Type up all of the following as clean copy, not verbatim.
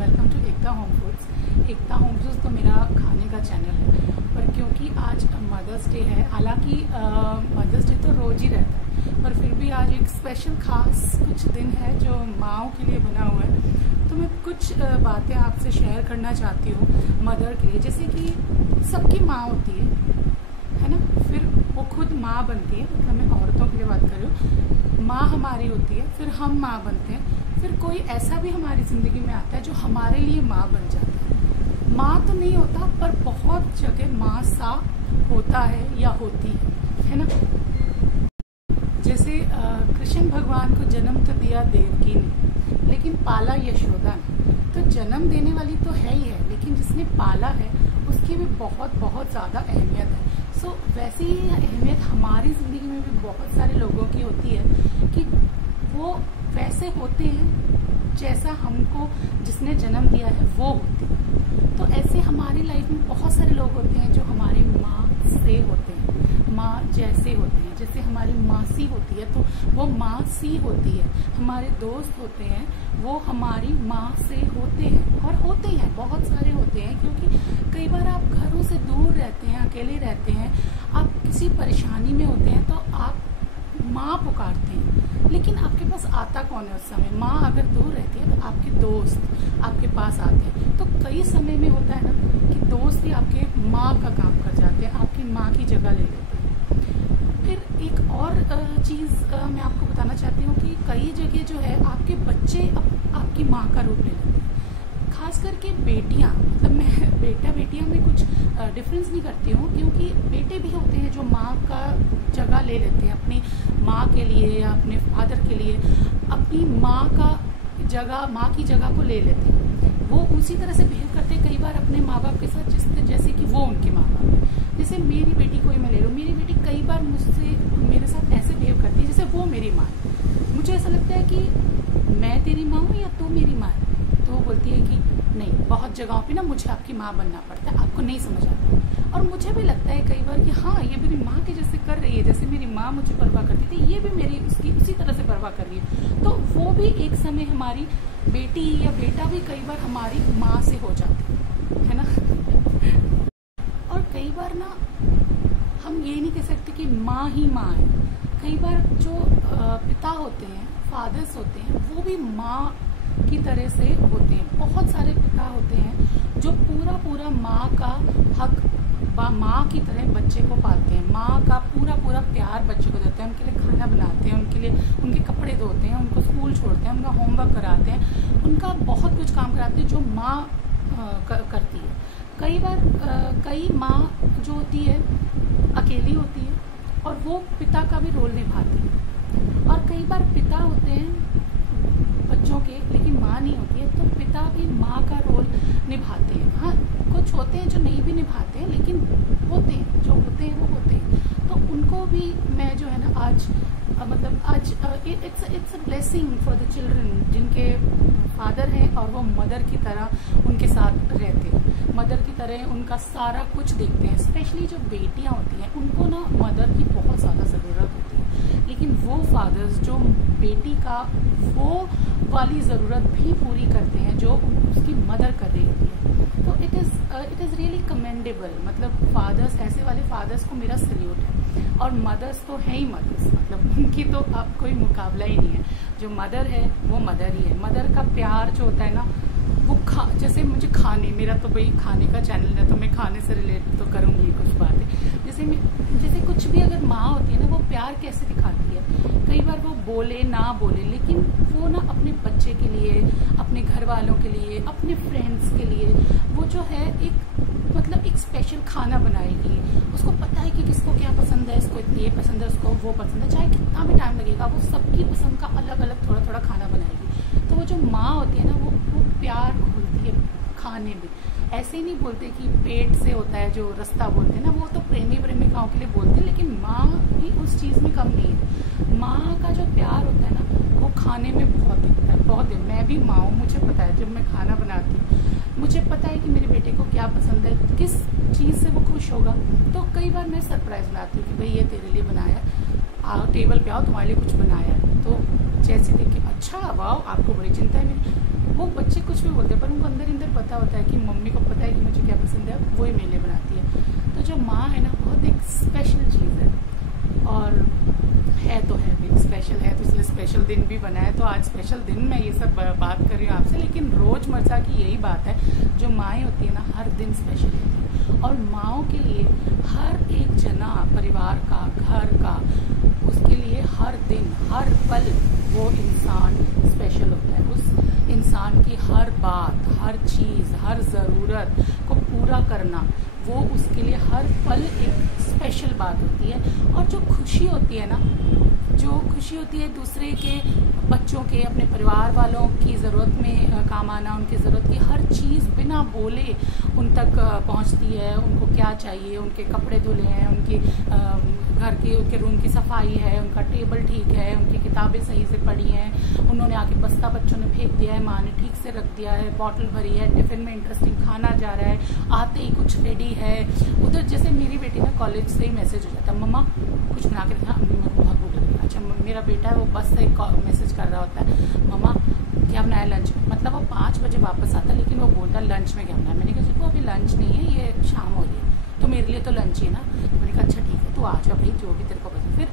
Welcome to Ekta home foods. Ekta home foods तो मेरा खाने का चैनल है, पर क्योंकि आज मदर्स डे है, हालांकि मदर्स डे तो रोज ही रहता है, पर फिर भी आज एक स्पेशल खास कुछ दिन है जो माँओं के लिए बना हुआ है। तो मैं कुछ बातें आपसे शेयर करना चाहती हूँ मदर के लिए। जैसे कि सबकी माँ होती है ना, फिर वो खुद माँ बनती है, मतलब मैं औरतों के लिए बात कर रही हूँ। माँ हमारी होती है, फिर हम माँ बनते हैं, फिर कोई ऐसा भी हमारी ज़िंदगी में आता है जो हमारे लिए माँ बन जाता है। माँ तो नहीं होता, पर बहुत जगह माँ सा होता है या होती है ना। जैसे कृष्ण भगवान को जन्म तो दिया देवकी ने, लेकिन पाला यशोदा ने। तो जन्म देने वाली तो है ही है, लेकिन जिसने पाला है उसकी भी बहुत बहुत ज़्यादा अहमियत है। सो वैसी ही अहमियत हमारी ज़िंदगी में भी बहुत सारे लोगों की होती है कि वो वैसे होते हैं जैसा हमको जिसने जन्म दिया है वो होते हैं। तो ऐसे हमारी लाइफ में बहुत सारे लोग होते हैं जो हमारी माँ से होते हैं, माँ जैसे होते हैं। जैसे हमारी मासी होती है तो वो माँ सी होती है। हमारे दोस्त होते हैं वो हमारी माँ से होते हैं, और होते हैं बहुत सारे होते हैं। क्योंकि कई बार आप घरों से दूर रहते हैं, अकेले रहते हैं, आप किसी परेशानी में होते हैं तो आप माँ पुकारते हैं, लेकिन आपके पास आता कौन है उस समय? माँ अगर दूर रहती है तो आपके दोस्त आपके पास आते हैं। तो कई समय में होता है ना कि दोस्त ही आपके माँ का काम कर जाते हैं, आपकी माँ की जगह ले लेते हैं। फिर एक और चीज़ मैं आपको बताना चाहती हूँ कि कई जगह जो है आपके बच्चे आपकी माँ का रूप ले लेते हैं। खास करके बेटियाँ, मतलब मैं बेटा बेटियाँ में कुछ डिफरेंस नहीं करती हूँ, क्योंकि बेटे भी होते हैं जो माँ का जगह ले लेते हैं अपनी माँ के लिए या अपने फादर के लिए, अपनी माँ का जगह, माँ की जगह को ले लेते हैं। वो उसी तरह से बिहेव करते हैं कई बार अपने माँ बाप के साथ जैसे कि वो उनके माँ बाप है। जैसे मेरी बेटी को ही मैं ले लूँ, मेरी बेटी कई बार मेरे साथ ऐसे बिहेव करती है जैसे वो मेरी माँ है। मुझे ऐसा लगता है कि मैं तेरी माँ हूँ या तू मेरी माँ है, तो वो बोलती है कि नहीं, बहुत जगहों पे ना मुझे आपकी माँ बनना पड़ता है, आपको नहीं समझ आता। और मुझे भी लगता है कई बार कि हाँ, ये मेरी माँ के जैसे कर रही है, जैसे मेरी माँ मुझे परवाह करती थी, ये भी मेरी उसकी उसी तरह से परवाह कर रही है। तो वो भी एक समय हमारी बेटी या बेटा भी कई बार हमारी माँ से हो जाती है ना। और कई बार ना हम ये नहीं कह सकते कि माँ ही माँ है। कई बार जो पिता होते हैं, फादर्स होते हैं, वो भी माँ की तरह से होते हैं। बहुत सारे पिता होते हैं जो पूरा माँ का हक, माँ की तरह बच्चे को पालते हैं, माँ का पूरा प्यार बच्चे को देते हैं, उनके लिए खाना बनाते हैं, उनके लिए उनके कपड़े धोते हैं, उनको स्कूल छोड़ते हैं, उनका होमवर्क कराते हैं, उनका बहुत कुछ काम कराते हैं जो माँ करती है। कई बार कई माँ जो होती है अकेली होती है और वो पिता का भी रोल निभाती है। और कई बार पिता होते हैं बच्चों के, लेकिन माँ नहीं होती है, तो पिता भी माँ का रोल निभाते हैं। हाँ, कुछ होते हैं जो नहीं भी निभाते हैं, लेकिन होते हैं, जो होते हैं वो होते हैं। तो उनको भी मैं जो है ना आज it's a blessing for the children जिनके फादर हैं और वो मदर की तरह उनके साथ रहते हैं, मदर की तरह उनका सारा कुछ देखते हैं। स्पेशली जो बेटियां होती हैं उनको ना मदर की बहुत ज़्यादा ज़रूरत होती है, लेकिन वो फादर्स जो बेटी का वो वाली ज़रूरत भी पूरी करते हैं जो उसकी मदर कर रही होती है। तो इट इज़ रियली कमेंडेबल। मतलब फादर्स, ऐसे वाले फादर्स को मेरा सल्यूट है। और मदर्स तो है ही मदर्स, मतलब उनकी तो अब कोई मुकाबला ही नहीं है। जो मदर है वो मदर ही है। मदर का प्यार जो होता है ना वो जैसे मुझे मेरा तो भाई खाने का चैनल है, तो मैं खाने से रिलेटेड तो करूँगी कुछ बातें। जैसे कुछ भी अगर माँ होती है ना, वो प्यार कैसे दिखाती है। कई बार वो बोले ना बोले, लेकिन वो ना अपने बच्चे के लिए, अपने घर वालों के लिए, अपने फ्रेंड्स के लिए वो जो है एक स्पेशल खाना बनाएगी। उसको पता है कि किसको क्या पसंद है, इसको ये पसंद है, उसको वो पसंद है, चाहे कितना भी टाइम लगेगा, वो सबकी पसंद का अलग अलग थोड़ा खाना बनाएगी। तो वो जो माँ होती है ना, वो प्यार घोलती है खाने में। ऐसे ही नहीं बोलते कि पेट से होता है जो रास्ता बोलते हैं ना, वो तो प्रेमिकाओं के लिए बोलते हैं, लेकिन माँ भी उस चीज़ में कम नहीं है। माँ का जो प्यार होता है ना वो खाने में बहुत दिखता है, बहुत है। मैं भी माँ हूँ, मुझे पता है जब मैं खाना बनाती हूँ, मुझे पता है कि मेरे बेटे को क्या पसंद है, किस चीज़ से वो खुश होगा। तो कई बार मैं सरप्राइज़ बनाती हूँ कि भाई ये तेरे लिए बनाया, आओ टेबल पे आओ, तुम्हारे लिए कुछ बनाया है। तो जैसे देखिए अच्छा वाह, आपको बड़ी चिंता है मेरी। वो बच्चे कुछ भी बोलते हैं पर उनको अंदर अंदर पता होता है कि मम्मी को पता है कि मुझे क्या पसंद है, वही मेरे लिए बनाती है। तो जो माँ है ना, बहुत एक स्पेशल चीज़ है, और है तो है भी स्पेशल है, तो इसलिए स्पेशल दिन भी बना है। तो आज स्पेशल दिन मैं ये सब बात कर रही हूँ आपसे, लेकिन रोज़मर्रा की यही बात है, जो माएँ होती है ना, हर दिन स्पेशल होती है। और माँओं के लिए हर एक जना, परिवार का, घर का, उसके लिए हर दिन, हर पल वो इंसान स्पेशल होता है। उस इंसान की हर बात, हर चीज़, हर ज़रूरत को पूरा करना, वो उसके लिए हर पल एक स्पेशल बात होती है। और जो खुशी होती है ना, जो खुशी होती है दूसरे के बच्चों के, अपने परिवार वालों की ज़रूरत में काम आना, उनकी ज़रूरत की हर चीज़ बिना बोले उन तक पहुंचती है। उनको क्या चाहिए, उनके कपड़े धुले हैं, उनके घर के, उनके रूम की सफाई है, उनका टेबल ठीक है, उनकी किताबें सही से पढ़ी हैं, उन्होंने आके बस्ता बच्चों ने फेंक दिया है, माँ ने ठीक से रख दिया है, बॉटल भरी है, टिफिन में इंटरेस्टिंग खाना जा रहा है, आते ही कुछ रेडी है। उधर जैसे मेरी बेटी ना, कॉलेज से ही मैसेज हो जाता है, मम्मा कुछ बना के रखना, अम्मी मेरे को बहुत भूख लगी। अच्छा, मेरा बेटा है वो बस से मैसेज कर रहा होता है, मम्मा क्या बनाया लंच में। मतलब वो 5 बजे वापस आता है, लेकिन वो बोलता है लंच में क्या बनाया। मैंने कहा देखो अभी लंच नहीं है, ये शाम हो रही है, तो मेरे लिए तो लंच ही है ना। मैंने कहा अच्छा ठीक है, तू आ जा भाई, जो भी तेरे को पसंद। फिर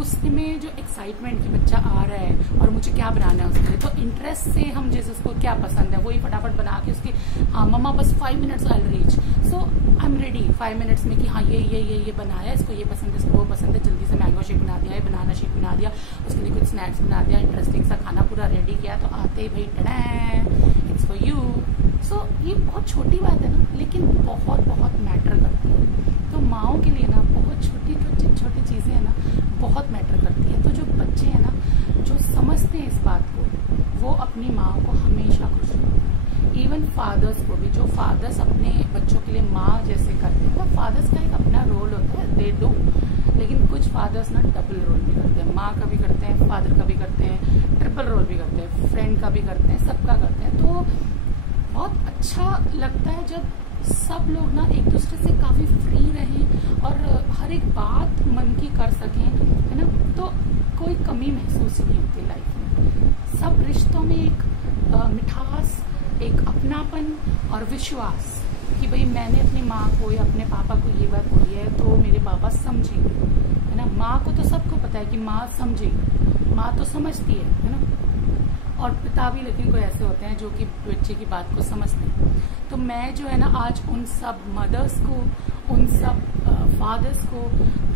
उसमें जो एक्साइटमेंट कि बच्चा आ रहा है और मुझे क्या बनाना है उसके लिए, तो इंटरेस्ट से हम जैसे उसको क्या पसंद है वही फटाफट बना के उसकी, हाँ मम्मा बस 5 minutes I reach, so I am ready 5 minutes में कि हाँ ये बनाया, इसको ये पसंद है, इसको वो पसंद है, जल्दी से मैंगो शेक बना दिया, ये बनाना शेक बना दिया, उसके लिए कुछ स्नैक्स बना दिया, इंटरेस्टिंग सा खाना पूरा रेडी किया, तो आते ही भाई टडैं, इट्स फॉर यू। सो ये बहुत छोटी बात है ना, लेकिन बहुत बहुत मैटर करती है। तो माँओं के लिए ना बहुत छोटी छोटी चीज़ें हैं ना, बहुत मैटर करती हैं। तो जो बच्चे हैं ना, जो समझते हैं इस बात को, वो अपनी माँ को हमेशा खुश रखते हैं। इवन फादर्स को भी, जो फादर्स अपने बच्चों के लिए माँ जैसे करते हैं, तो फादर्स का एक अपना रोल होता है, दे डू। लेकिन कुछ फादर्स ना डबल रोल भी करते हैं, माँ का भी करते हैं, फादर का भी करते हैं, ट्रिपल रोल भी करते हैं, फ्रेंड का भी करते हैं, सबका करते हैं। तो बहुत अच्छा लगता है जब सब लोग ना एक दूसरे से काफ़ी फ्री रहें और हर एक बात मन की कर सकें, है ना। तो कोई कमी महसूस नहीं होती लाइफ में। सब रिश्तों में एक मिठास, एक अपनापन और विश्वास कि भाई मैंने अपनी माँ को या अपने पापा को ये बात बोली है तो मेरे पापा समझेंगे, है ना। माँ को तो सबको पता है कि माँ समझेगी, माँ तो समझती है ना। और पिता भी लेकिन कोई ऐसे होते हैं जो कि बच्चे की बात को समझते हैं। तो मैं जो है ना, आज उन सब मदर्स को, उन सब फादर्स को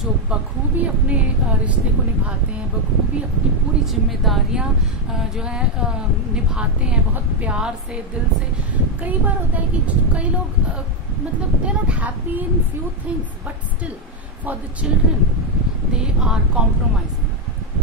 जो बखूबी अपने रिश्ते को निभाते हैं, बखूबी अपनी पूरी जिम्मेदारियां जो है निभाते हैं, बहुत प्यार से, दिल से। कई बार होता है कि कई लोग मतलब they are not happy in few things, but still for the children they are compromising.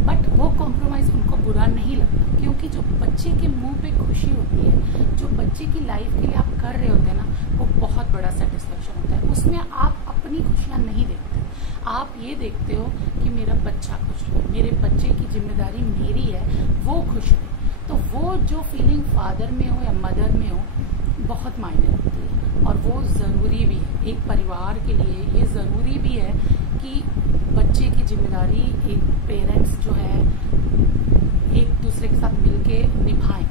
But वो कॉम्प्रोमाइज उनको बुरा नहीं लगता, क्योंकि जो बच्चे के मुंह पे खुशी होती है, जो बच्चे की लाइफ के लिए आप कर रहे होते हैं ना, वो बहुत बड़ा सेटिस्फेक्शन होता है। उसमें आप अपनी खुशियाँ नहीं देखते, आप ये देखते हो कि मेरा बच्चा खुश रहे, मेरे बच्चे की जिम्मेदारी मेरी है, वो खुश रहे। तो वो जो फीलिंग फादर में हो या मदर में हो, बहुत मायने रखती है। और वो ज़रूरी भी है, एक परिवार के लिए ये ज़रूरी भी है कि बच्चे की जिम्मेदारी एक पेरेंट्स जो है एक दूसरे के साथ मिलके निभाएं।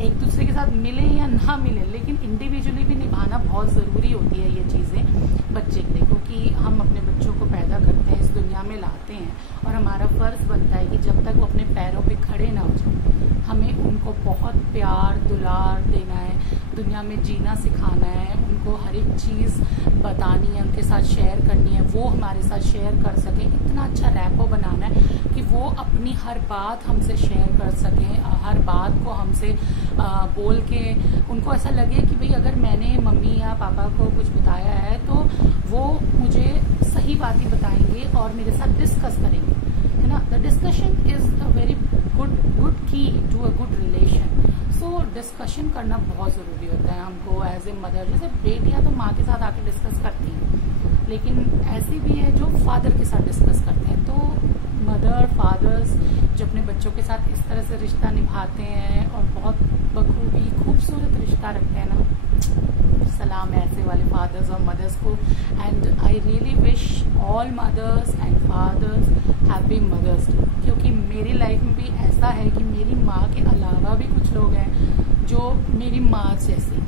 एक दूसरे के साथ मिले या ना मिले, लेकिन इंडिविजुअली भी निभाना बहुत ज़रूरी होती है ये चीज़ें बच्चे के लिए, क्योंकि हम अपने बच्चों को पैदा करते हैं, इस दुनिया में लाते हैं, और हमारा फ़र्ज़ बनता है कि जब तक वो अपने पैरों पे खड़े ना हो जाए, हमें उनको बहुत प्यार दुलार देना है, दुनिया में जीना सिखाना है, उनको हर एक चीज़ बतानी है, उनके साथ शेयर करनी है, वो हमारे साथ शेयर कर सकें। इतना अच्छा रैपो बनाना है कि वो अपनी हर बात हमसे शेयर कर सकें, हर बात को हमसे बोल के उनको ऐसा लगे कि भाई अगर मैंने मम्मी या पापा को कुछ बताया है तो वो मुझे सही बात ही बताएंगे और मेरे साथ डिस्कस करेंगे, है ना। The discussion is a very good key to a good relation. So discussion करना बहुत ज़रूरी होता है हमको एज ए मदर। जैसे बेटियां तो माँ के साथ आके डिस्कस करती हैं, लेकिन ऐसी भी है जो फादर के साथ डिस्कस करते हैं। तो मदर फादर्स जो अपने बच्चों के साथ इस तरह से रिश्ता निभाते हैं और बहुत बखूबी खूबसूरत रिश्ता रखते हैं ना, सलाम है ऐसे वाले फादर्स और मदर्स को। And I really wish all mothers and fathers happy mother's day. क्योंकि मेरी लाइफ में भी ऐसा है कि मेरी माँ के अलावा भी कुछ लोग हैं जो मेरी माँ जैसे,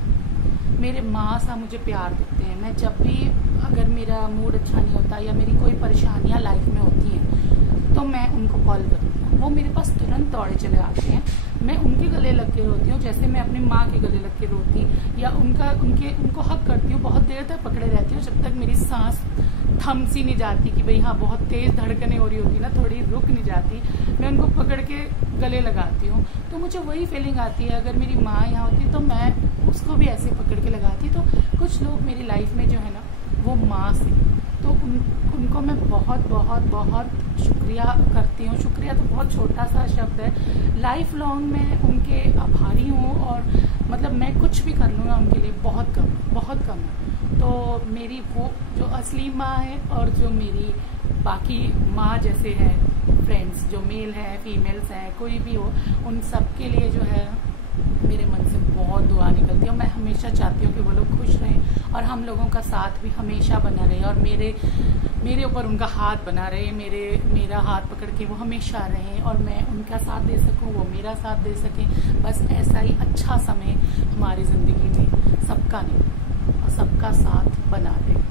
मेरे माँ सा मुझे प्यार देते हैं। मैं जब भी, अगर मेरा मूड अच्छा नहीं होता या मेरी कोई परेशानियाँ लाइफ में होती हैं, तो मैं उनको कॉल करती हूँ, वो मेरे पास तुरंत दौड़े चले आते हैं। मैं उनके गले लग के रोती हूँ जैसे मैं अपनी माँ के गले लग के रोती, या उनको हक करती हूँ, बहुत देर तक पकड़े रहती हूँ जब तक मेरी सांस थम सी नहीं जाती कि भाई हाँ बहुत तेज धड़कनें हो रही होती ना, थोड़ी रुक नहीं जाती, मैं उनको पकड़ के गले लगाती हूँ। तो मुझे वही फीलिंग आती है, अगर मेरी माँ यहाँ होती तो मैं उसको भी ऐसे पकड़ के लगाती। तो कुछ लोग मेरी लाइफ में जो है ना, वो माँ से, तो उनको मैं बहुत बहुत बहुत शुक्रिया करती हूँ। शुक्रिया तो बहुत छोटा सा शब्द है, लाइफ लॉन्ग मैं उनके आभारी हूँ। और मतलब मैं कुछ भी कर लूँ ना उनके लिए, बहुत कम है। तो मेरी वो जो असली माँ है और जो मेरी बाकी माँ जैसे है फ्रेंड्स, जो मेल है फीमेल्स हैं, कोई भी हो, उन सब के लिए जो है मेरे मन से बहुत दुआ निकलती है। और मैं हमेशा चाहती हूँ कि वो लोग खुश रहें और हम लोगों का साथ भी हमेशा बना रहे, और मेरे ऊपर उनका हाथ बना रहे, मेरा हाथ पकड़ के वो हमेशा रहें, और मैं उनका साथ दे सकूँ, वो मेरा साथ दे सकें। बस ऐसा ही अच्छा समय हमारी ज़िंदगी में सबका नहीं और सबका साथ बना रहे।